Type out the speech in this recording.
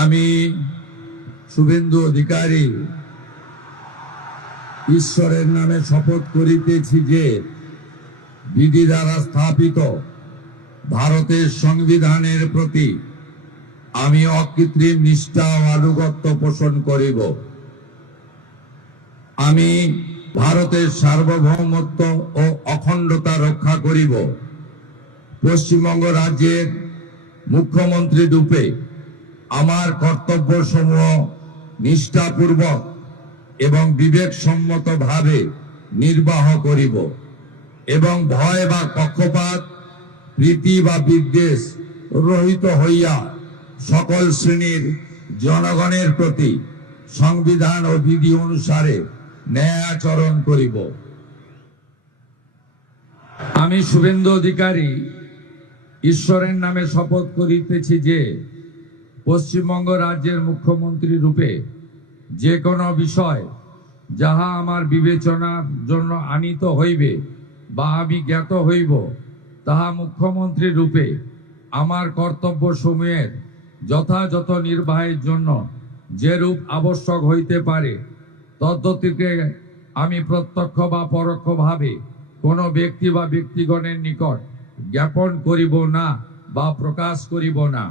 আমি শুভেন্দু অধিকারী ঈশ্বরের নামে শপথ করিতেছি যে বিধি দ্বারা স্থাপিত ভারতের সংবিধানের প্রতি আমি অকৃত্রিম নিষ্ঠা ও আনুগত্য পোষণ করিব। আমি ভারতের সার্বভৌমত্ব ও অখণ্ডতা রক্ষা করিব। পশ্চিমবঙ্গ রাজ্যের মুখ্যমন্ত্রী রূপে আমার কর্তব্যসমূহ নিষ্ঠাপূর্বক এবং বিবেকসম্মতভাবে নির্বাহ করিব এবং ভয় বা পক্ষপাত, প্রীতি বা বিদ্বেষ রহিত হইয়া সকল শ্রেণীর জনগণের প্রতি সংবিধান ও বিধি অনুসারে ন্যায় আচরণ করিব। আমি শুভেন্দু অধিকারী ঈশ্বরের নামে শপথ করিতেছি যে পশ্চিমবঙ্গ রাজ্যের মুখ্যমন্ত্রী রূপে যে কোনো বিষয় যাহা আমার বিবেচনার জন্য আনিত হইবে বা আমি জ্ঞাত হইব, তাহা মুখ্যমন্ত্রী রূপে আমার কর্তব্য সমূহের যথাযথ নির্বাহের জন্য যেরূপ আবশ্যক হইতে পারে তদ্গতিকে আমি প্রত্যক্ষ বা পরোক্ষভাবে কোনো ব্যক্তি বা ব্যক্তিগণের নিকট জ্ঞাপন করিব না বা প্রকাশ করিব না।